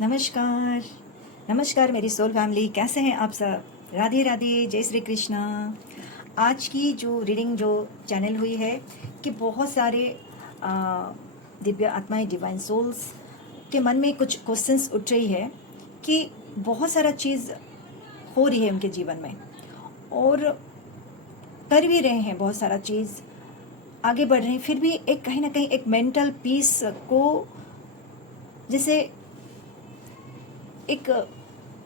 नमस्कार। नमस्कार मेरी सोल फैमिली, कैसे हैं आप सब? राधे राधे, जय श्री कृष्णा। आज की जो रीडिंग जो चैनल हुई है कि बहुत सारे आ, दिव्य आत्माएं, डिवाइन सोल्स के मन में कुछ क्वेश्चंस उठ रही है कि बहुत सारा चीज़ हो रही है उनके जीवन में और कर भी रहे हैं, बहुत सारा चीज़ आगे बढ़ रहे हैं, फिर भी एक कहीं ना कहीं एक मेंटल पीस को जैसे एक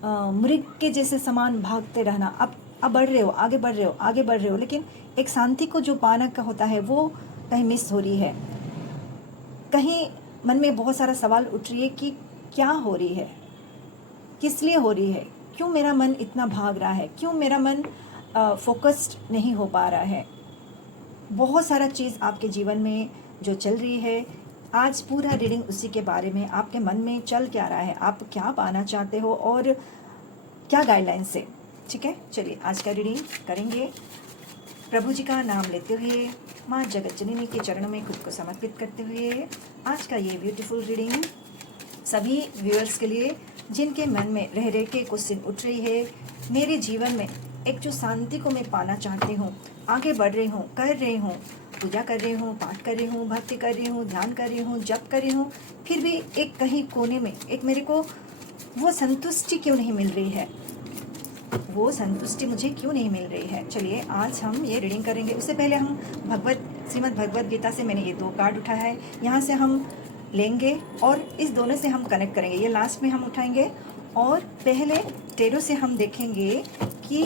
मृग के जैसे समान भागते रहना। अब बढ़ रहे हो, आगे बढ़ रहे हो, आगे बढ़ रहे हो, लेकिन एक शांति को जो पाना का होता है वो कहीं मिस हो रही है। कहीं मन में बहुत सारा सवाल उठ रही है कि क्या हो रही है, किस लिए हो रही है, क्यों मेरा मन इतना भाग रहा है, क्यों मेरा मन फोकस्ड नहीं हो पा रहा है। बहुत सारा चीज़ आपके जीवन में जो चल रही है, आज पूरा रीडिंग उसी के बारे में। आपके मन में चल क्या रहा है, आप क्या पाना चाहते हो और क्या गाइडलाइन से। ठीक है, चलिए आज का रीडिंग करेंगे। प्रभु जी का नाम लेते हुए, माँ जगत जननी के चरणों में खुद को समर्पित करते हुए आज का ये ब्यूटीफुल रीडिंग सभी व्यूअर्स के लिए जिनके मन में रह रह के क्वेश्चन उठ रही है। मेरे जीवन में एक जो शांति को मैं पाना चाहती हूँ, आगे बढ़ रही हूँ, कर रही हूँ, पूजा कर रही हूँ, पाठ कर रही हूँ, भक्ति कर रही हूँ, ध्यान कर रही हूँ, जप कर रही हूँ, फिर भी एक कहीं कोने में एक मेरे को वो संतुष्टि क्यों नहीं मिल रही है, वो संतुष्टि मुझे क्यों नहीं मिल रही है। चलिए आज हम ये रीडिंग करेंगे। उससे पहले हम श्रीमद् भगवत गीता से मैंने ये 2 कार्ड उठाया है, यहाँ से हम लेंगे और इस दोनों से हम कनेक्ट करेंगे। ये लास्ट में हम उठाएंगे और पहले टेरो से हम देखेंगे कि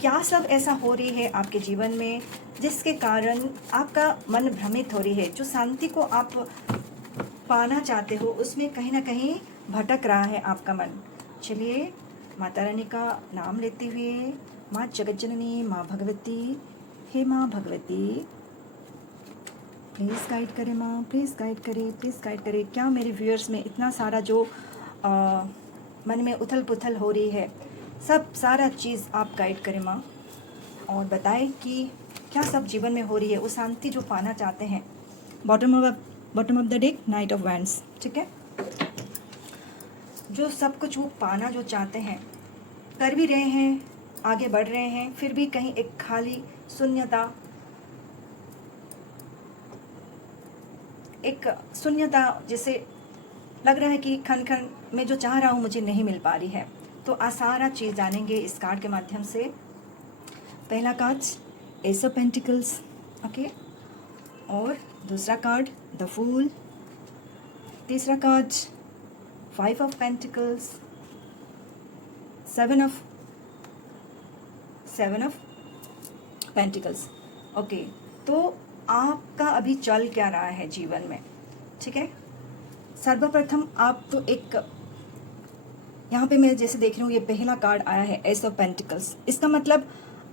क्या सब ऐसा हो रही है आपके जीवन में जिसके कारण आपका मन भ्रमित हो रही है। जो शांति को आप पाना चाहते हो उसमें कहीं ना कहीं भटक रहा है आपका मन। चलिए माता रानी का नाम लेते हुए, माँ जगत जननी, माँ भगवती, हे माँ भगवती प्लीज़ गाइड करें माँ, प्लीज़ गाइड करें, प्लीज़ गाइड करें। क्या मेरे व्यूअर्स में इतना सारा जो मन में उथल पुथल हो रही है, सब सारा चीज़ आप गाइड करें माँ और बताएं कि क्या सब जीवन में हो रही है, वो शांति जो पाना चाहते हैं। Bottom of the deck, night of wands. ठीक है, जो सब कुछ वो पाना जो चाहते हैं, कर भी रहे हैं, आगे बढ़ रहे हैं, फिर भी कहीं एक खाली शून्यता, एक शून्यता जैसे लग रहा है कि खन खन में जो चाह रहा हूँ मुझे नहीं मिल पा रही है। तो सारा चीज़ जानेंगे इस कार्ड के माध्यम से। पहला card S of pentacles, okay, और दूसरा कार्ड द फूल, तीसरा card 5 of pentacles, 7 of pentacles. Okay, तो आपका अभी चल क्या रहा है जीवन में। ठीक है, सर्वप्रथम आप तो एक यहाँ पे मैं जैसे देख रही हूँ, ये पहला कार्ड आया है एस ऑफ पेंटिकल्स। इसका मतलब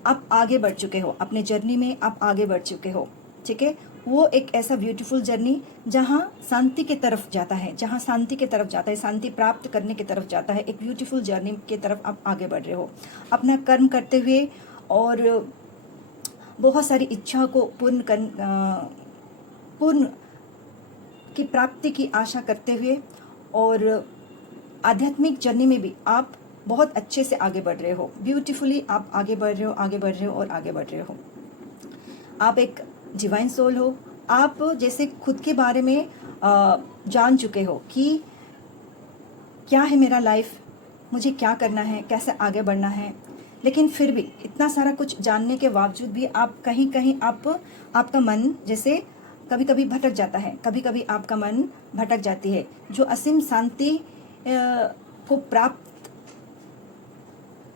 आप आगे बढ़ चुके हो अपने जर्नी में, आप आगे बढ़ चुके हो। ठीक है, वो एक ऐसा ब्यूटीफुल जर्नी जहाँ शांति की तरफ जाता है, जहाँ शांति की तरफ जाता है, शांति प्राप्त करने की तरफ जाता है। एक ब्यूटीफुल जर्नी की तरफ आप आगे बढ़ रहे हो अपना कर्म करते हुए और बहुत सारी इच्छा को पूर्ण की प्राप्ति की आशा करते हुए और आध्यात्मिक जर्नी में भी आप बहुत अच्छे से आगे बढ़ रहे हो। ब्यूटीफुली आप आगे बढ़ रहे हो, आगे बढ़ रहे हो और आगे बढ़ रहे हो। आप एक डिवाइन सोल हो। आप जैसे खुद के बारे में जान चुके हो कि क्या है मेरा लाइफ, मुझे क्या करना है, कैसे आगे बढ़ना है। लेकिन फिर भी इतना सारा कुछ जानने के बावजूद भी आप कहीं कहीं आपका मन जैसे कभी कभी भटक जाता है, कभी कभी आपका मन भटक जाती है। जो असीम शांति को प्राप्त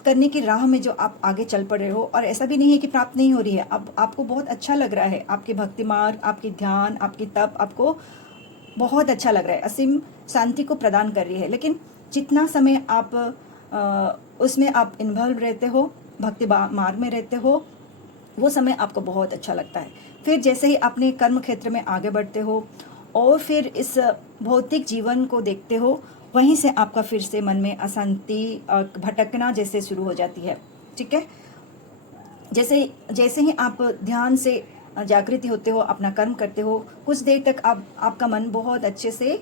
करने की राह में जो आप आगे चल पड़ रहे हो, और ऐसा भी नहीं है कि प्राप्त नहीं हो रही है, अब आपको बहुत अच्छा लग रहा है, आपकी भक्ति मार्ग, आपकी ध्यान, आपकी तप आपको बहुत अच्छा लग रहा है, असीम शांति को प्रदान कर रही है। लेकिन जितना समय आप उसमें आप इन्वॉल्व रहते हो, भक्ति मार्ग में रहते हो, वो समय आपको बहुत अच्छा लगता है। फिर जैसे ही अपने कर्म क्षेत्र में आगे बढ़ते हो और फिर इस भौतिक जीवन को देखते हो, वहीं से आपका फिर से मन में अशांति और भटकना जैसे शुरू हो जाती है। ठीक है, जैसे जैसे ही आप ध्यान से जागृति होते हो, अपना कर्म करते हो, कुछ देर तक आपका मन बहुत अच्छे से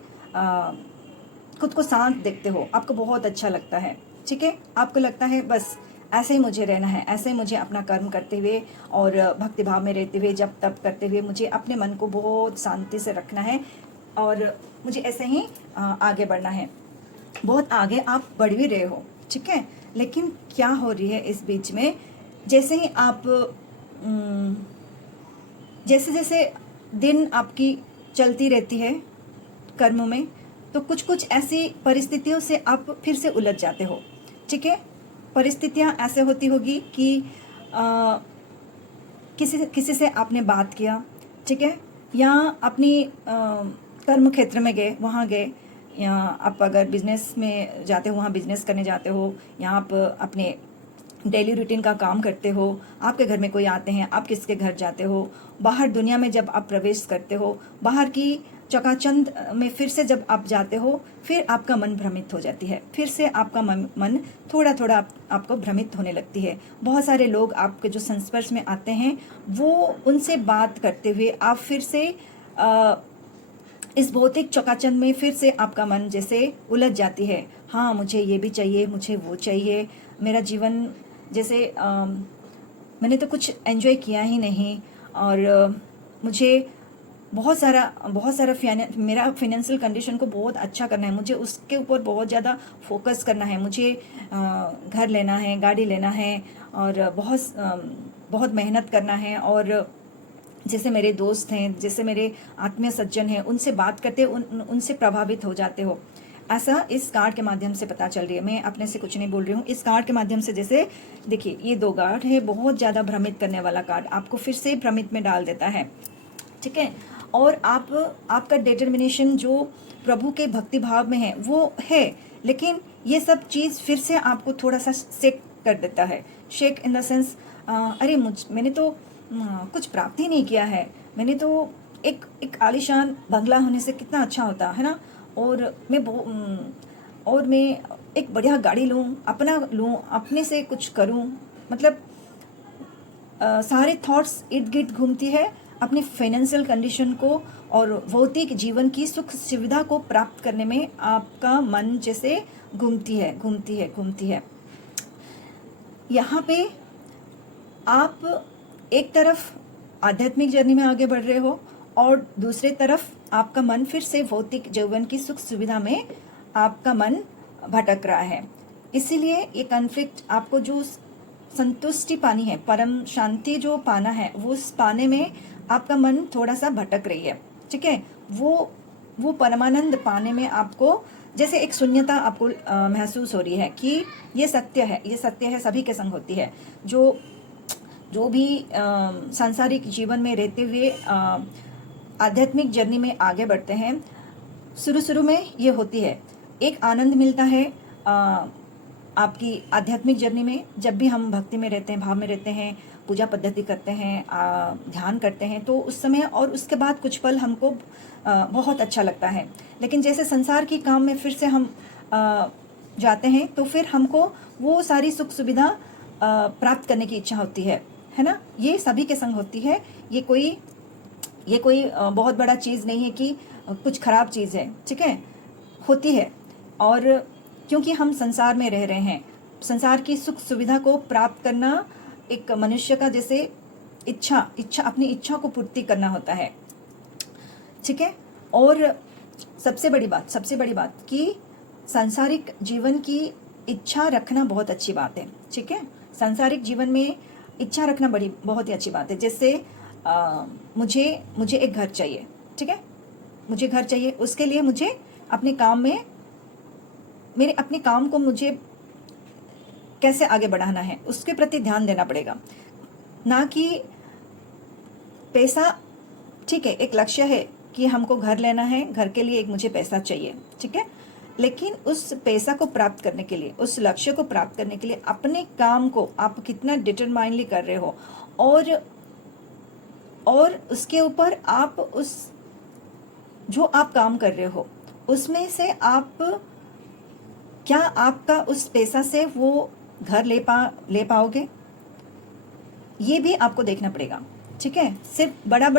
खुद को शांत देखते हो, आपको बहुत अच्छा लगता है, ठीक है। आपको लगता है बस ऐसे ही मुझे रहना है, ऐसे ही मुझे अपना कर्म करते हुए और भक्ति भाव में रहते हुए, जप तप करते हुए मुझे अपने मन को बहुत शांति से रखना है और मुझे ऐसे ही आगे बढ़ना है। बहुत आगे आप बढ़ भी रहे हो, ठीक है। लेकिन क्या हो रही है इस बीच में, जैसे ही आप जैसे जैसे दिन आपकी चलती रहती है कर्म में, तो कुछ कुछ ऐसी परिस्थितियों से आप फिर से उलझ जाते हो, ठीक है। परिस्थितियां ऐसे होती होगी कि किसी किसी से आपने बात किया, ठीक है, या अपनी कर्म क्षेत्र में गए, वहाँ गए, या आप अगर बिजनेस में जाते हो, वहाँ बिजनेस करने जाते हो, या आप अपने डेली रूटीन का काम करते हो, आपके घर में कोई आते हैं, आप किसके घर जाते हो, बाहर दुनिया में जब आप प्रवेश करते हो, बाहर की चकाचंद में फिर से जब आप जाते हो, फिर आपका मन भ्रमित हो जाती है, फिर से आपका मन थोड़ा थोड़ा आपको भ्रमित होने लगती है। बहुत सारे लोग आपके जो संस्पर्श में आते हैं, वो उनसे बात करते हुए आप फिर से इस भौतिक चकाचंद में फिर से आपका मन जैसे उलझ जाती है। हाँ, मुझे ये भी चाहिए, मुझे वो चाहिए, मेरा जीवन जैसे मैंने तो कुछ एंजॉय किया ही नहीं, और मुझे बहुत सारा मेरा फाइनेंशियल कंडीशन को बहुत अच्छा करना है, मुझे उसके ऊपर बहुत ज़्यादा फोकस करना है, मुझे घर लेना है, गाड़ी लेना है, और बहुत मेहनत करना है। और जैसे मेरे दोस्त हैं, जैसे मेरे आत्मीय सज्जन हैं, उनसे बात करते उनसे प्रभावित हो जाते हो। ऐसा इस कार्ड के माध्यम से पता चल रही है। मैं अपने से कुछ नहीं बोल रही हूँ। इस कार्ड के माध्यम से जैसे देखिए, ये 2 कार्ड है, बहुत ज़्यादा भ्रमित करने वाला कार्ड, आपको फिर से भ्रमित में डाल देता है, ठीक है। और आपका डिटर्मिनेशन जो प्रभु के भक्ति भाव में है वो है, लेकिन ये सब चीज़ फिर से आपको थोड़ा सा शेक कर देता है। शेक इन द सेंस, अरे मैंने तो कुछ प्राप्त ही नहीं किया है, मैंने तो एक आलीशान बंगला होने से कितना अच्छा होता है ना, और मैं एक बढ़िया गाड़ी लूँ, अपने से कुछ करूँ, मतलब सारे थॉट्स इर्द गिर्द घूमती है अपनी फाइनेंशियल कंडीशन को और भौतिक जीवन की सुख सुविधा को प्राप्त करने में आपका मन जैसे घूमती है। यहाँ पे आप एक तरफ आध्यात्मिक जर्नी में आगे बढ़ रहे हो, और दूसरे तरफ आपका मन फिर से भौतिक जीवन की सुख सुविधा में आपका मन भटक रहा है। इसीलिए ये कॉन्फ्लिक्ट, आपको जो संतुष्टि पानी है, परम शांति जो पाना है, वो उस पाने में आपका मन थोड़ा सा भटक रही है, ठीक है। वो परमानंद पाने में आपको जैसे एक शून्यता आपको महसूस हो रही है कि ये सत्य है, सभी के संग होती है। जो भी सांसारिक जीवन में रहते हुए आध्यात्मिक जर्नी में आगे बढ़ते हैं, शुरू में ये होती है, एक आनंद मिलता है आपकी आध्यात्मिक जर्नी में। जब भी हम भक्ति में रहते हैं, भाव में रहते हैं, पूजा पद्धति करते हैं, ध्यान करते हैं, तो उस समय और उसके बाद कुछ पल हमको बहुत अच्छा लगता है। लेकिन जैसे संसार की काम में फिर से हम जाते हैं, तो फिर हमको वो सारी सुख सुविधा प्राप्त करने की इच्छा होती है ना। ये सभी के संग होती है। ये कोई बहुत बड़ा चीज़ नहीं है कि कुछ खराब चीज़ है, ठीक है, होती है। और क्योंकि हम संसार में रह रहे हैं, संसार की सुख सुविधा को प्राप्त करना एक मनुष्य का जैसे अपनी इच्छा को पूर्ति करना होता है, ठीक है। और सबसे बड़ी बात कि सांसारिक जीवन की इच्छा रखना बहुत अच्छी बात है, ठीक है। सांसारिक जीवन में इच्छा रखना बहुत ही अच्छी बात है। जैसे मुझे एक घर चाहिए, ठीक है, मुझे घर चाहिए, उसके लिए मुझे अपने काम को मुझे कैसे आगे बढ़ाना है, उसके प्रति ध्यान देना पड़ेगा, ना कि पैसा। ठीक है, एक लक्ष्य है कि हमको घर लेना है, घर के लिए एक मुझे पैसा चाहिए, ठीक है, लेकिन उस पैसा को प्राप्त करने के लिए, उस लक्ष्य को प्राप्त करने के लिए अपने काम को आप कितना डिटरमाइनली कर रहे हो, और उसके ऊपर आप उस जो आप काम कर रहे हो उसमें से आप क्या आपका उस पैसा से वो घर ले पाओगे, ये भी आपको देखना पड़ेगा, ठीक है। सिर्फ बड़ा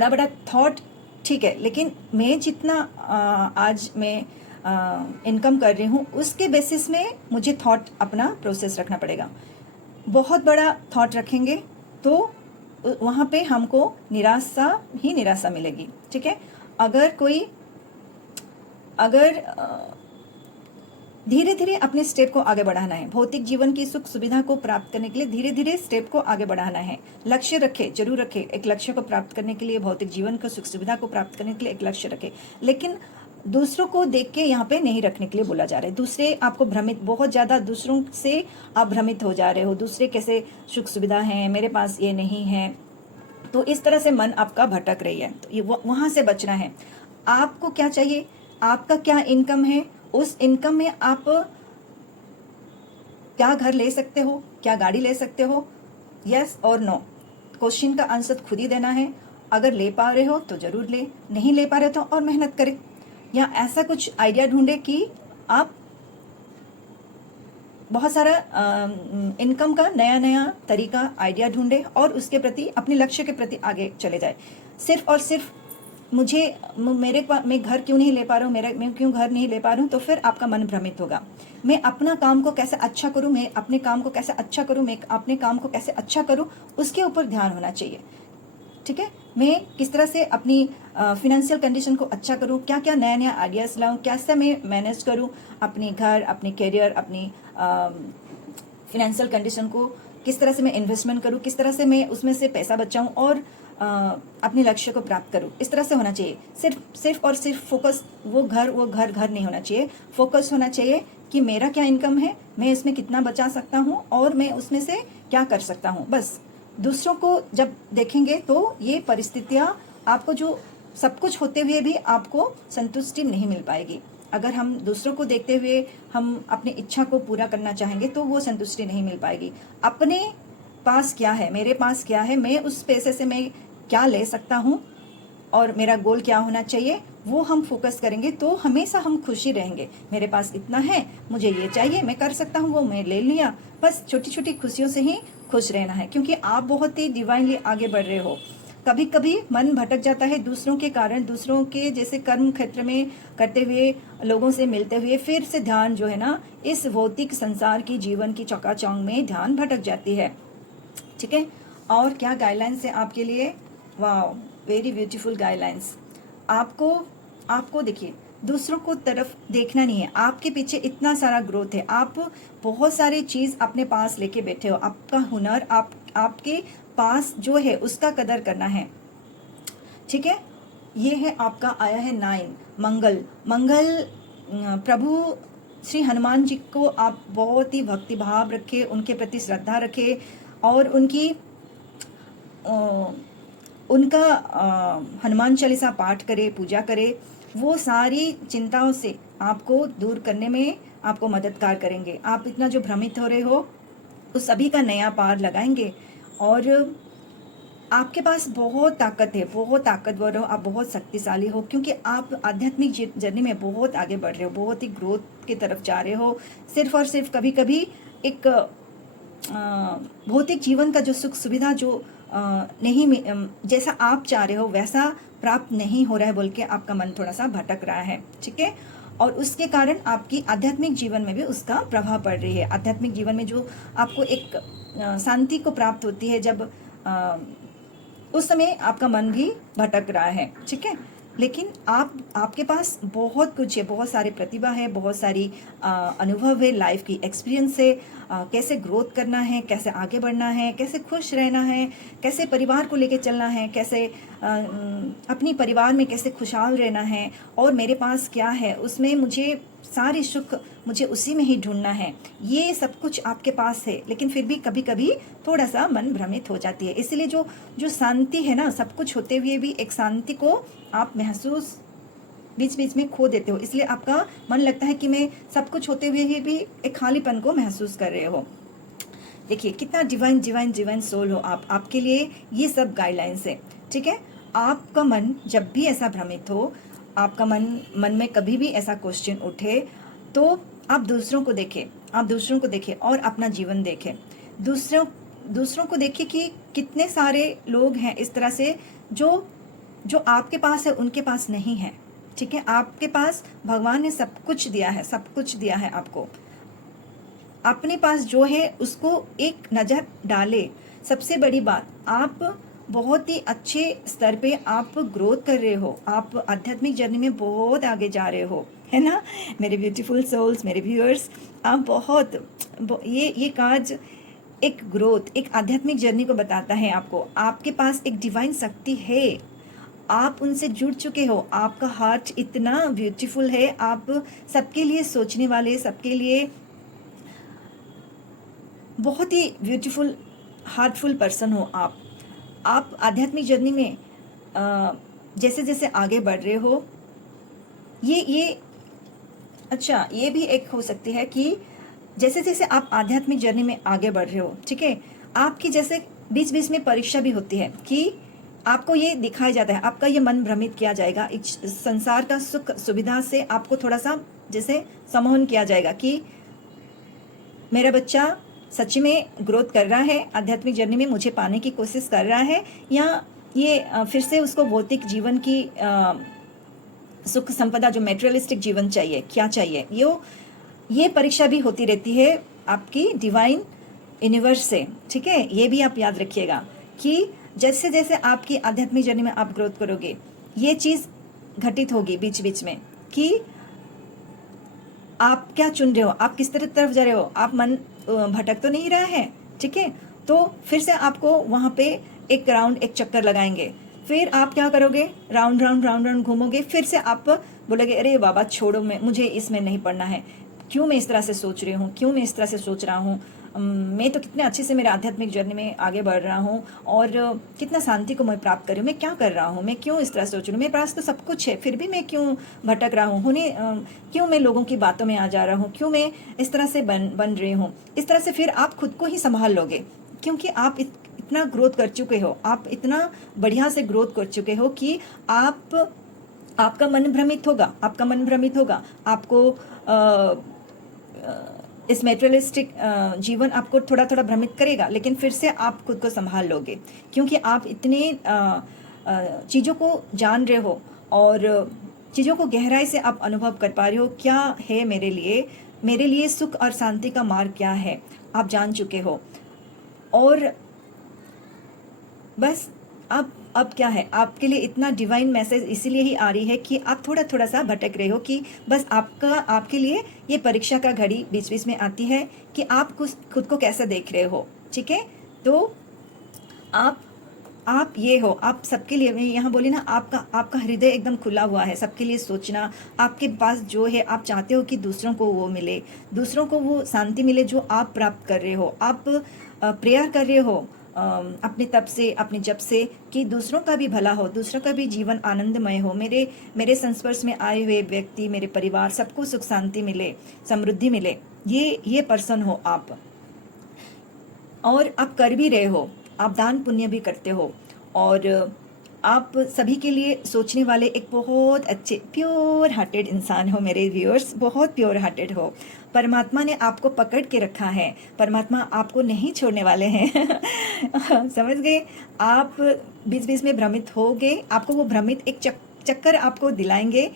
बड़ा थॉट ठीक है, लेकिन मैं जितना आज मैं इनकम कर रही हूँ उसके बेसिस में मुझे थॉट अपना प्रोसेस रखना पड़ेगा। बहुत बड़ा थॉट रखेंगे तो वहाँ पे हमको निराशा ही निराशा मिलेगी। ठीक है, अगर धीरे धीरे अपने स्टेप को आगे बढ़ाना है, भौतिक जीवन की सुख सुविधा को प्राप्त करने के लिए धीरे धीरे स्टेप को आगे बढ़ाना है। लक्ष्य रखे, जरूर रखे, एक लक्ष्य को प्राप्त करने के लिए, भौतिक जीवन को सुख सुविधा को प्राप्त करने के लिए एक लक्ष्य रखे, लेकिन दूसरों को देख के यहाँ पे नहीं रखने के लिए बोला जा रहा है। दूसरे आपको भ्रमित, बहुत ज्यादा दूसरों से आप भ्रमित हो जा रहे हो, दूसरे कैसे सुख सुविधा है, मेरे पास ये नहीं है, तो इस तरह से मन आपका भटक रही है। तो ये वहां से बचना है। आपको क्या चाहिए, आपका क्या इनकम है, उस इनकम में आप क्या घर ले सकते हो, क्या गाड़ी ले सकते हो, यस और नो, क्वेश्चन का आंसर खुद ही देना है। अगर ले पा रहे हो तो जरूर ले, नहीं ले पा रहे तो और मेहनत करें, या ऐसा कुछ आइडिया ढूंढे कि आप बहुत सारा इनकम का नया नया तरीका आइडिया ढूंढे और उसके प्रति, अपने लक्ष्य के प्रति आगे चले जाए। सिर्फ और सिर्फ मैं घर क्यों नहीं ले पा रहा हूँ, मैं क्यों घर नहीं ले पा रहा हूँ, तो फिर आपका मन भ्रमित होगा। मैं अपना काम को कैसे अच्छा करूँ, मैं अपने काम को कैसे अच्छा करूँ, मैं अपने काम को कैसे अच्छा करूँ, उसके ऊपर ध्यान होना चाहिए। ठीक है, मैं किस तरह से अपनी फिनेंशियल कंडीशन को अच्छा करूं, क्या क्या नया नया आइडियाज लाऊं, कैसे मैं मैनेज करूं अपने घर, अपने करियर, अपनी फिनेंशियल कंडीशन को, किस तरह से मैं इन्वेस्टमेंट करूं, किस तरह से मैं उसमें से पैसा बचाऊं और अपने लक्ष्य को प्राप्त करूं। इस तरह से होना चाहिए। सिर्फ और सिर्फ फोकस वो घर नहीं होना चाहिए। फोकस होना चाहिए कि मेरा क्या इनकम है, मैं इसमें कितना बचा सकता हूँ और मैं उसमें से क्या कर सकता हूँ। बस दूसरों को जब देखेंगे तो ये परिस्थितियां आपको, जो सब कुछ होते हुए भी आपको संतुष्टि नहीं मिल पाएगी। अगर हम दूसरों को देखते हुए हम अपनी इच्छा को पूरा करना चाहेंगे तो वो संतुष्टि नहीं मिल पाएगी। अपने पास क्या है, मेरे पास क्या है, मैं उस पैसे से मैं क्या ले सकता हूँ और मेरा गोल क्या होना चाहिए, वो हम फोकस करेंगे तो हमेशा हम खुशी रहेंगे। मेरे पास इतना है, मुझे ये चाहिए, मैं कर सकता हूँ, वो मैं ले लिया। बस छोटी छोटी खुशियों से ही खुश रहना है, क्योंकि आप बहुत ही डिवाइनली आगे बढ़ रहे हो। कभी कभी मन भटक जाता है दूसरों के कारण, दूसरों के जैसे कर्म क्षेत्र में करते हुए, लोगों से मिलते हुए, फिर से ध्यान जो है ना इस भौतिक संसार की जीवन की चकाचौंध में ध्यान भटक जाती है। ठीक है, और क्या गाइडलाइंस है आपके लिए, वाह, वेरी ब्यूटीफुल गाइडलाइंस। आपको देखिए, दूसरों को तरफ देखना नहीं है, आपके पीछे इतना सारा ग्रोथ है, आप बहुत सारी चीज अपने पास लेके बैठे हो, आपका हुनर, आपके पास जो है उसका कदर करना है। ठीक है, ये है आपका आया है 9 मंगल। प्रभु श्री हनुमान जी को आप बहुत ही भक्ति भाव रखे, उनके प्रति श्रद्धा रखे और उनका हनुमान चालीसा पाठ करे, पूजा करे, वो सारी चिंताओं से आपको दूर करने में आपको मददगार करेंगे। आप इतना जो भ्रमित हो रहे हो उस सभी का नया पार लगाएंगे और आपके पास बहुत ताकत है, बहुत ताकतवर हो, आप बहुत शक्तिशाली हो, क्योंकि आप आध्यात्मिक जर्नी में बहुत आगे बढ़ रहे हो, बहुत ही ग्रोथ की तरफ जा रहे हो। सिर्फ और सिर्फ कभी कभी एक भौतिक जीवन का जो सुख सुविधा जो नहीं जैसा आप चाह रहे हो वैसा प्राप्त नहीं हो रहा है बोल के आपका मन थोड़ा सा भटक रहा है। ठीक है, और उसके कारण आपकी आध्यात्मिक जीवन में भी उसका प्रभाव पड़ रही है। आध्यात्मिक जीवन में जो आपको एक शांति को प्राप्त होती है, जब उस समय आपका मन भी भटक रहा है। ठीक है, लेकिन आपके पास बहुत कुछ है, बहुत सारी प्रतिभा है, बहुत सारी अनुभव है, लाइफ की एक्सपीरियंस है, कैसे ग्रोथ करना है, कैसे आगे बढ़ना है, कैसे खुश रहना है, कैसे परिवार को लेके चलना है, कैसे अपनी परिवार में कैसे खुशहाल रहना है, और मेरे पास क्या है उसमें मुझे सारी सुख मुझे उसी में ही ढूंढना है। ये सब कुछ आपके पास है, लेकिन फिर भी कभी कभी थोड़ा सा मन भ्रमित हो जाती है। इसलिए जो शांति है ना, सब कुछ होते हुए भी एक शांति को आप महसूस बीच बीच में खो देते हो, इसलिए आपका मन लगता है कि मैं सब कुछ होते हुए भी एक खालीपन को महसूस कर रहे हो। देखिए कितना डिवाइन सोल हो आप, आपके लिए ये सब गाइडलाइंस है। ठीक है, आपका मन जब भी ऐसा भ्रमित हो, आपका मन में कभी भी ऐसा क्वेश्चन उठे, तो आप दूसरों को देखें और अपना जीवन देखें। दूसरों को देखें कि कितने सारे लोग हैं इस तरह से जो जो आपके पास है उनके पास नहीं है, ठीक है। आपके पास भगवान ने सब कुछ दिया है, सब कुछ दिया है आपको। अपने पास जो है उसको एक नज़र डाले। सबसे बड़ी बात, आप बहुत ही अच्छे स्तर पे आप ग्रोथ कर रहे हो, आप आध्यात्मिक जर्नी में बहुत आगे जा रहे हो, है ना मेरे ब्यूटीफुल सोल्स, मेरे व्यूअर्स। आप ये कार्ड एक ग्रोथ, एक आध्यात्मिक जर्नी को बताता है आपको। आपके पास एक डिवाइन शक्ति है, आप उनसे जुड़ चुके हो, आपका हार्ट इतना ब्यूटीफुल है, आप सबके लिए सोचने वाले, सबके लिए बहुत ही ब्यूटीफुल हार्टफुल पर्सन हो आप आध्यात्मिक जर्नी में जैसे जैसे आगे बढ़ रहे हो, ये अच्छा, ये भी एक हो सकती है कि जैसे जैसे आप आध्यात्मिक जर्नी में आगे बढ़ रहे हो, ठीक है, आपकी जैसे बीच बीच में परीक्षा भी होती है कि आपको ये दिखाया जाता है, आपका ये मन भ्रमित किया जाएगा, इस संसार का सुख सुविधा से आपको थोड़ा सा जैसे सम्मोहन किया जाएगा कि मेरा बच्चा सच में ग्रोथ कर रहा है, आध्यात्मिक जर्नी में मुझे पाने की कोशिश कर रहा है, या ये फिर से उसको भौतिक जीवन की सुख संपदा, जो मेटेरियलिस्टिक जीवन चाहिए, क्या चाहिए, ये परीक्षा भी होती रहती है आपकी डिवाइन यूनिवर्स से, ठीक है। ये भी आप याद रखिएगा कि जैसे जैसे आपकी आध्यात्मिक जर्नी में आप ग्रोथ करोगे, ये चीज़ घटित होगी बीच बीच में कि आप क्या चुन रहे हो, आप किस तरफ जा रहे हो, आप मन भटक तो नहीं रहा है, ठीक है। तो फिर से आपको वहाँ पे एक राउंड, एक चक्कर लगाएंगे, फिर आप क्या करोगे, राउंड राउंड राउंड राउंड घूमोगे, फिर से आप बोलोगे अरे बाबा छोड़ो, मुझे इसमें नहीं पढ़ना है, क्यों मैं इस तरह से सोच रही हूँ, क्यों मैं इस तरह से सोच रहा हूँ, मैं तो कितने अच्छे से मेरे आध्यात्मिक जर्नी में आगे बढ़ रहा हूँ और कितना शांति को मैं प्राप्त कर रही हूँ, मैं क्या कर रहा हूँ, मैं क्यों इस तरह से सोच रही हूँ, मेरे पास तो सब कुछ है, फिर भी मैं क्यों भटक रहा हूँ, क्यों मैं लोगों की बातों में आ जा रहा हूँ, क्यों मैं इस तरह से बन रही हूँ। इस तरह से फिर आप खुद को ही संभाल लोगे, क्योंकि आप इतना ग्रोथ कर चुके हो, आप इतना बढ़िया से ग्रोथ कर चुके हो कि आपका मन भ्रमित होगा, आपको इस मेटेरियलिस्टिक जीवन आपको थोड़ा थोड़ा भ्रमित करेगा, लेकिन फिर से आप खुद को संभाल लोगे, क्योंकि आप इतने चीज़ों को जान रहे हो और चीज़ों को गहराई से आप अनुभव कर पा रहे हो, क्या है मेरे लिए सुख और शांति का मार्ग क्या है, आप जान चुके हो। और बस अब क्या है, आपके लिए इतना डिवाइन मैसेज इसीलिए ही आ रही है कि आप थोड़ा थोड़ा सा भटक रहे हो, कि बस आपके लिए ये परीक्षा का घड़ी बीच बीच में आती है कि आप खुद को कैसे देख रहे हो, ठीक है। तो आप ये हो, आप सबके लिए, मैं यहाँ बोली ना, आपका हृदय एकदम खुला हुआ है सबके लिए सोचना। आपके पास जो है, आप चाहते हो कि दूसरों को वो मिले, दूसरों को वो शांति मिले जो आप प्राप्त कर रहे हो। आप प्रेयर कर रहे हो अपने तप से, अपने जप से, कि दूसरों का भी भला हो, दूसरों का भी जीवन आनंदमय हो, मेरे संस्पर्श में आए हुए व्यक्ति, मेरे परिवार, सबको सुख शांति मिले, समृद्धि मिले, ये पर्सन हो आप। और आप कर भी रहे हो, आप दान पुण्य भी करते हो, और आप सभी के लिए सोचने वाले एक बहुत अच्छे प्योर हार्टेड इंसान हो मेरे व्यूअर्स, बहुत प्योर हार्टेड हो। परमात्मा ने आपको पकड़ के रखा है, परमात्मा आपको नहीं छोड़ने वाले हैं समझ गए। आप बीच बीच में भ्रमित होगे, आपको वो भ्रमित एक चक्कर आपको दिलाएंगे,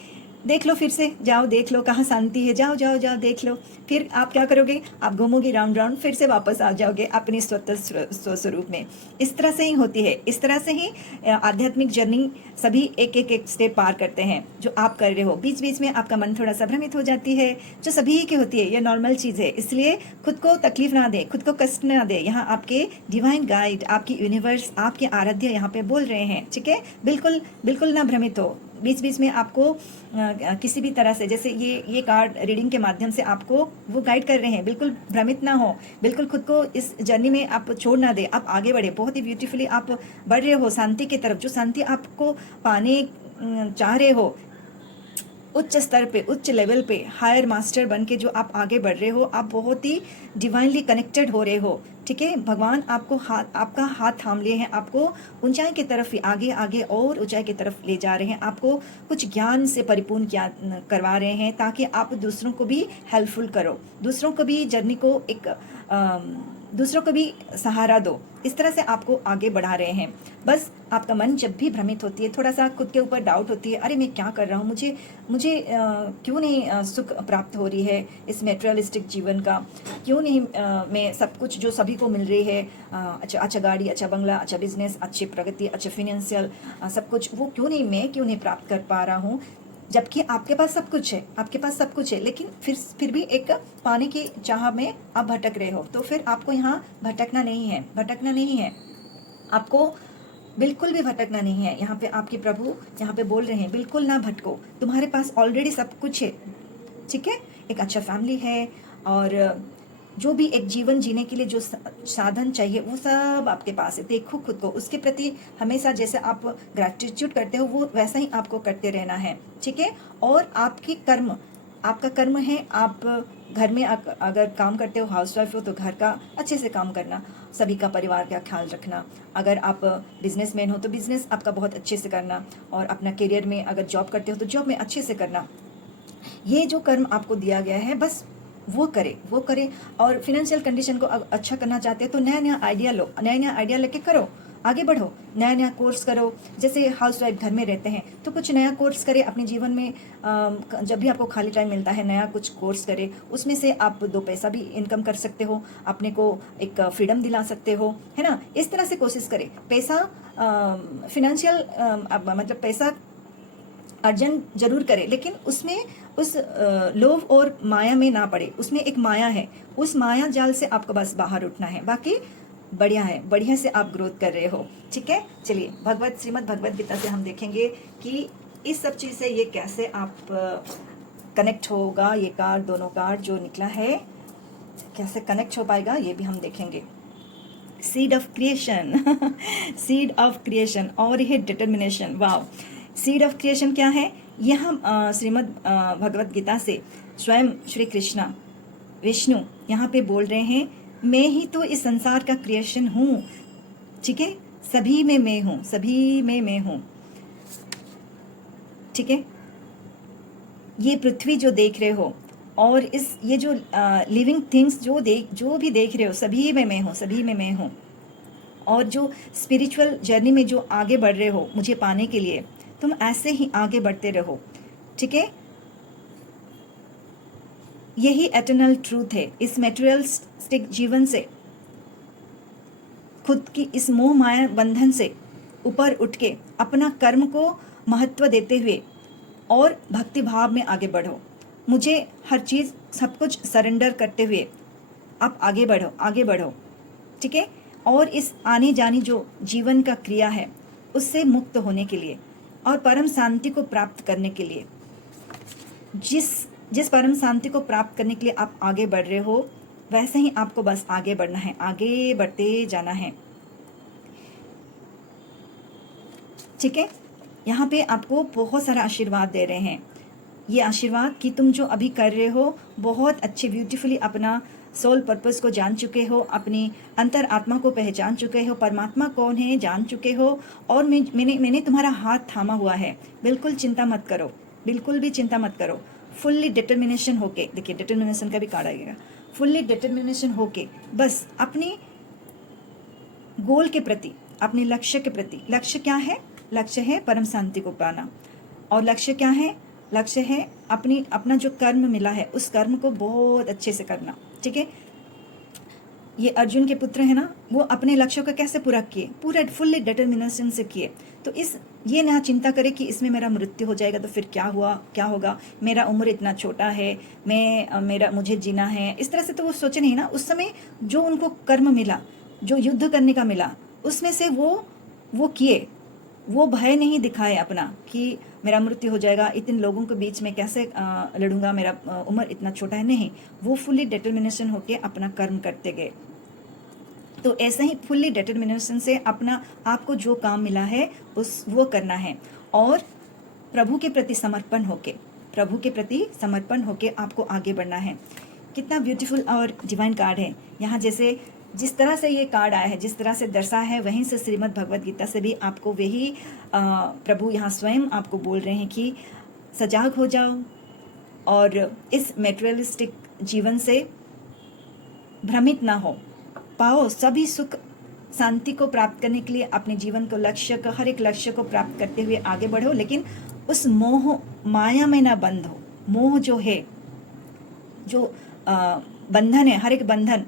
देख लो, फिर से जाओ, देख लो कहाँ शांति है, जाओ जाओ जाओ देख लो। फिर आप क्या करोगे, आप घूमोगे राउंड राउंड, फिर से वापस आ जाओगे अपने स्वरूप में। इस तरह से ही होती है, इस तरह से ही आध्यात्मिक जर्नी सभी एक स्टेप पार करते हैं जो आप कर रहे हो। बीच बीच में आपका मन थोड़ा सा भ्रमित हो जाती है, जो सभी की होती है, ये नॉर्मल चीज़ है। इसलिए खुद को तकलीफ ना दे, खुद को कष्ट ना दे। यहाँ आपके डिवाइन गाइड, आपकी यूनिवर्स, आपके आराध्य यहाँ पे बोल रहे हैं, ठीक है। बिल्कुल बिल्कुल ना भ्रमित हो। बीच बीच में आपको किसी भी तरह से, जैसे ये कार्ड रीडिंग के माध्यम से आपको वो गाइड कर रहे हैं, बिल्कुल भ्रमित ना हो, बिल्कुल खुद को इस जर्नी में आप छोड़ ना दे, आप आगे बढ़े, बहुत ही ब्यूटीफुली आप बढ़ रहे हो शांति की तरफ। जो शांति आपको पाने चाह रहे हो, उच्च स्तर पे, उच्च लेवल पे, हायर मास्टर बन के जो आप आगे बढ़ रहे हो, आप बहुत ही डिवाइनली कनेक्टेड हो रहे हो, ठीक है, भगवान आपका हाथ थाम लिए हैं, आपको ऊंचाई की तरफ आगे आगे और ऊंचाई की तरफ ले जा रहे हैं, आपको कुछ ज्ञान से परिपूर्ण करवा रहे हैं ताकि आप दूसरों को भी हेल्पफुल करो, दूसरों को भी जर्नी को दूसरों को भी सहारा दो। इस तरह से आपको आगे बढ़ा रहे हैं। बस आपका मन जब भी भ्रमित होती है, थोड़ा सा खुद के ऊपर डाउट होती है, अरे मैं क्या कर रहा हूँ, मुझे क्यों नहीं सुख प्राप्त हो रही है इस मेटेरियलिस्टिक जीवन का, क्यों नहीं मैं सब कुछ जो सभी को मिल रही है, अच्छा गाड़ी, अच्छा बंगला, अच्छा बिजनेस, अच्छी प्रगति, अच्छा फिनेंशियल सब कुछ, वो क्यों नहीं प्राप्त कर पा रहा हूँ, जबकि आपके पास सब कुछ है, आपके पास सब कुछ है, लेकिन फिर भी एक पाने की चाह में आप भटक रहे हो। तो फिर आपको यहाँ भटकना नहीं है, आपको बिल्कुल भी भटकना नहीं है। यहाँ पे आपके प्रभु यहाँ पे बोल रहे हैं, बिल्कुल ना भटको, तुम्हारे पास ऑलरेडी सब कुछ है, ठीक है, एक अच्छा फैमिली है, और जो भी एक जीवन जीने के लिए जो साधन चाहिए वो सब आपके पास है। देखो खुद को, उसके प्रति हमेशा जैसे आप ग्रैटिट्यूड करते हो वो वैसा ही आपको करते रहना है, ठीक है। और आपका कर्म है, आप घर में अगर काम करते हो, हाउसवाइफ हो, तो घर का अच्छे से काम करना, सभी का परिवार का ख्याल रखना। अगर आप बिजनेसमैन हो तो बिजनेस आपका बहुत अच्छे से करना, और अपना करियर में अगर जॉब करते हो तो जॉब में अच्छे से करना। ये जो कर्म आपको दिया गया है बस वो करे। और फिनेंशियल कंडीशन को अच्छा करना चाहते हो तो नया आइडिया लेके करो, आगे बढ़ो, नया कोर्स करो। जैसे हाउसवाइफ घर में रहते हैं तो कुछ नया कोर्स करे अपने जीवन में, जब भी आपको खाली टाइम मिलता है नया कुछ कोर्स करे, उसमें से आप 2 पैसा भी इनकम कर सकते हो, अपने को एक फ्रीडम दिला सकते हो, है ना। इस तरह से कोशिश करें। पैसा फिनेंशियल मतलब पैसा अर्जन जरूर करे, लेकिन उसमें उस लोभ और माया में ना पड़े। उसमें एक माया है, उस माया जाल से आपको बस बाहर उठना है। बाकी बढ़िया से आप ग्रोथ कर रहे हो, ठीक है। चलिए श्रीमद् भगवत गीता से हम देखेंगे कि इस सब चीज़ से ये कैसे आप कनेक्ट होगा, ये कार्ड, दोनों कार्ड जो निकला है कैसे कनेक्ट हो पाएगा ये भी हम देखेंगे। सीड ऑफ क्रिएशन और ये डिटर्मिनेशन, वाह। सीड ऑफ क्रिएशन क्या है? यहाँ श्रीमद् भगवत गीता से स्वयं श्री कृष्णा विष्णु यहाँ पे बोल रहे हैं, मैं ही तो इस संसार का क्रिएशन हूँ, ठीक है, सभी में मैं हूँ, ठीक है। ये पृथ्वी जो देख रहे हो और ये जो लिविंग थिंग्स जो भी देख रहे हो, सभी में मैं हूँ। और जो स्पिरिचुअल जर्नी में जो आगे बढ़ रहे हो मुझे पाने के लिए, तुम ऐसे ही आगे बढ़ते रहो, ठीक है। यही एटर्नल ट्रूथ है। इस मेटेरियलिस्टिक जीवन से, खुद की इस मोह माया बंधन से ऊपर उठ के अपना कर्म को महत्व देते हुए और भक्ति भाव में आगे बढ़ो। मुझे हर चीज़ सब कुछ सरेंडर करते हुए आप आगे बढ़ो, ठीक है। और इस आने जाने जो जीवन का क्रिया है उससे मुक्त होने के लिए और परम शांति को प्राप्त करने के लिए, जिस परम शांति को प्राप्त करने के लिए आप आगे बढ़ रहे हो, वैसे ही आपको बस आगे बढ़ना है, आगे बढ़ते जाना है, ठीक है। यहाँ पे आपको बहुत सारा आशीर्वाद दे रहे हैं। ये आशीर्वाद कि तुम जो अभी कर रहे हो बहुत अच्छे ब्यूटीफुली अपना सोल पर्पस को जान चुके हो, अपनी अंतर आत्मा को पहचान चुके हो, परमात्मा कौन है जान चुके हो, और मैंने तुम्हारा हाथ थामा हुआ है। बिल्कुल चिंता मत करो, बिल्कुल भी चिंता मत करो। फुल्ली डिटर्मिनेशन होके, देखिए डिटर्मिनेशन का भी कार्ड आएगा, फुल्ली डिटर्मिनेशन होके बस अपनी गोल के प्रति, अपने लक्ष्य के प्रति, लक्ष्य क्या है? लक्ष्य है परम शांति को पाना। और लक्ष्य क्या है? लक्ष्य है अपना जो कर्म मिला है उस कर्म को बहुत अच्छे से करना, ठीक है। ये अर्जुन के पुत्र है ना, वो अपने लक्ष्य को कैसे पूरा किए? पूरा फुल्ली डिटर्मिनेशन से किए। तो ये ना चिंता करे कि इसमें मेरा मृत्यु हो जाएगा तो फिर क्या होगा, मेरा उम्र इतना छोटा है, मुझे जीना है, इस तरह से तो वो सोचे नहीं ना। उस समय जो उनको कर्म मिला, जो युद्ध करने का मिला, उसमें से वो किए, वो भय नहीं दिखाए अपना कि मेरा मृत्यु हो जाएगा, इतने लोगों के बीच में कैसे लड़ूंगा, मेरा उम्र इतना छोटा है, नहीं। वो फुल्ली डिटर्मिनेशन होके अपना कर्म करते गए। तो ऐसे ही फुल्ली डिटर्मिनेशन से अपना आपको जो काम मिला है वो करना है, और प्रभु के प्रति समर्पण होके आपको आगे बढ़ना है। कितना ब्यूटीफुल और डिवाइन कार्ड है। यहाँ जैसे जिस तरह से ये कार्ड आया है, जिस तरह से दर्शा है, वहीं से श्रीमद् भगवद गीता से भी आपको वही प्रभु यहाँ स्वयं आपको बोल रहे हैं कि सजाग हो जाओ और इस मेटेरियलिस्टिक जीवन से भ्रमित ना हो पाओ। सभी सुख शांति को प्राप्त करने के लिए अपने जीवन को हर एक लक्ष्य को प्राप्त करते हुए आगे बढ़ो, लेकिन उस मोह माया में ना बंध हो। मोह जो है, जो बंधन है, हर एक बंधन,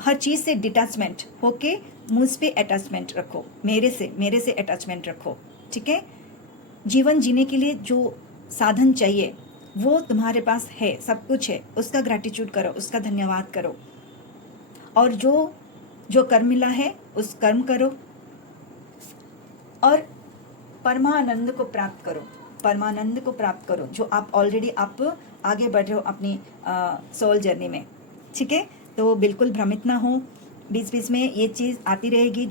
हर चीज से डिटैचमेंट होके मुझ पे अटैचमेंट रखो, मेरे से अटैचमेंट रखो। ठीक है, जीवन जीने के लिए जो साधन चाहिए वो तुम्हारे पास है, सब कुछ है, उसका ग्रैटिट्यूड करो, उसका धन्यवाद करो, और जो कर्म मिला है उस कर्म करो और परमानंद को प्राप्त करो, परमानंद को प्राप्त करो, जो आप ऑलरेडी आप आगे बढ़ रहे हो अपनी सोल जर्नी में। ठीक है, तो बिल्कुल भ्रमित ना हो, बीच बीच में ये चीज़ आती रहेगी।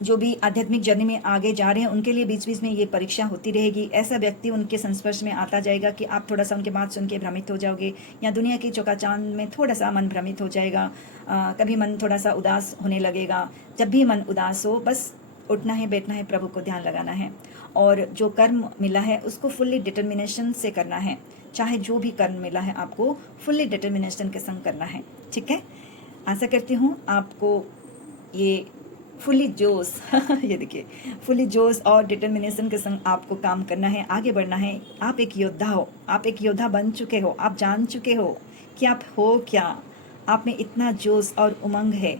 जो भी आध्यात्मिक जर्नी में आगे जा रहे हैं उनके लिए बीच बीच में ये परीक्षा होती रहेगी। ऐसा व्यक्ति उनके संस्पर्श में आता जाएगा कि आप थोड़ा सा उनके बात सुन के भ्रमित हो जाओगे, या दुनिया की चौकाचांद में थोड़ा सा मन भ्रमित हो जाएगा, कभी मन थोड़ा सा उदास होने लगेगा। जब भी मन उदास हो, बस उठना है, बैठना है, प्रभु को ध्यान लगाना है, और जो कर्म मिला है उसको फुल्ली डिटर्मिनेशन से करना है। चाहे जो भी कर्म मिला है आपको फुल्ली डिटर्मिनेशन के संग करना है। ठीक है, आशा करती हूँ आपको ये फुली जोश ये देखिए, फुली जोश और डिटर्मिनेशन के संग आपको काम करना है, आगे बढ़ना है। आप एक योद्धा हो, आप एक योद्धा बन चुके हो, आप जान चुके हो कि आप हो क्या। आप में इतना जोश और उमंग है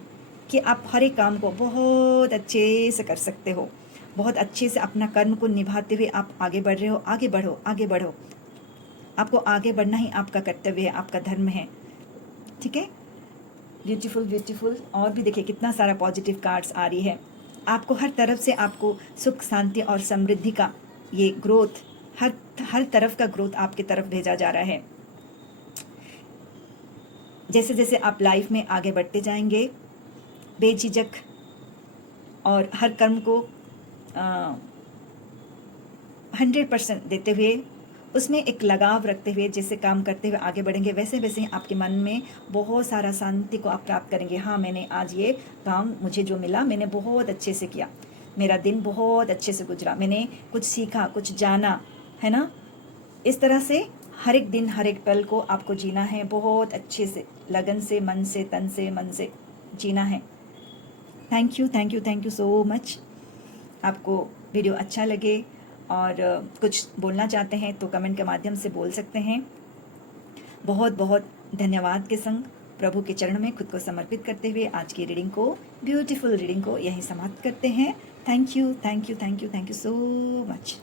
कि आप हर एक काम को बहुत अच्छे से कर सकते हो, बहुत अच्छे से अपना कर्म को निभाते हुए आप आगे बढ़ रहे हो। आगे बढ़ो, आगे बढ़ो, आपको आगे बढ़ना ही आपका कर्तव्य है, आपका धर्म है। ठीक है, ब्यूटीफुल ब्यूटीफुल। और भी देखिए कितना सारा पॉजिटिव कार्ड्स आ रही है। आपको हर तरफ से आपको सुख शांति और समृद्धि का ये ग्रोथ, हर तरफ का ग्रोथ आपकी तरफ भेजा जा रहा है। जैसे जैसे आप लाइफ में आगे बढ़ते जाएंगे, बेझिझक और हर कर्म को 100% देते हुए, उसमें एक लगाव रखते हुए जैसे काम करते हुए आगे बढ़ेंगे, वैसे वैसे ही आपके मन में बहुत सारा शांति को आप प्राप्त करेंगे। हाँ, मैंने आज ये काम, मुझे जो मिला मैंने बहुत अच्छे से किया, मेरा दिन बहुत अच्छे से गुजरा, मैंने कुछ सीखा, कुछ जाना, है ना। इस तरह से हर एक दिन, हर एक पल को आपको जीना है, बहुत अच्छे से, लगन से, मन से, तन से, मन से जीना है। Thank you, thank you, thank you so much. आपको वीडियो अच्छा लगे और कुछ बोलना चाहते हैं तो कमेंट के माध्यम से बोल सकते हैं। बहुत बहुत धन्यवाद के संग प्रभु के चरणों में खुद को समर्पित करते हुए आज की रीडिंग को, ब्यूटीफुल रीडिंग को यहीं समाप्त करते हैं। Thank you, thank you, thank you, thank you so much.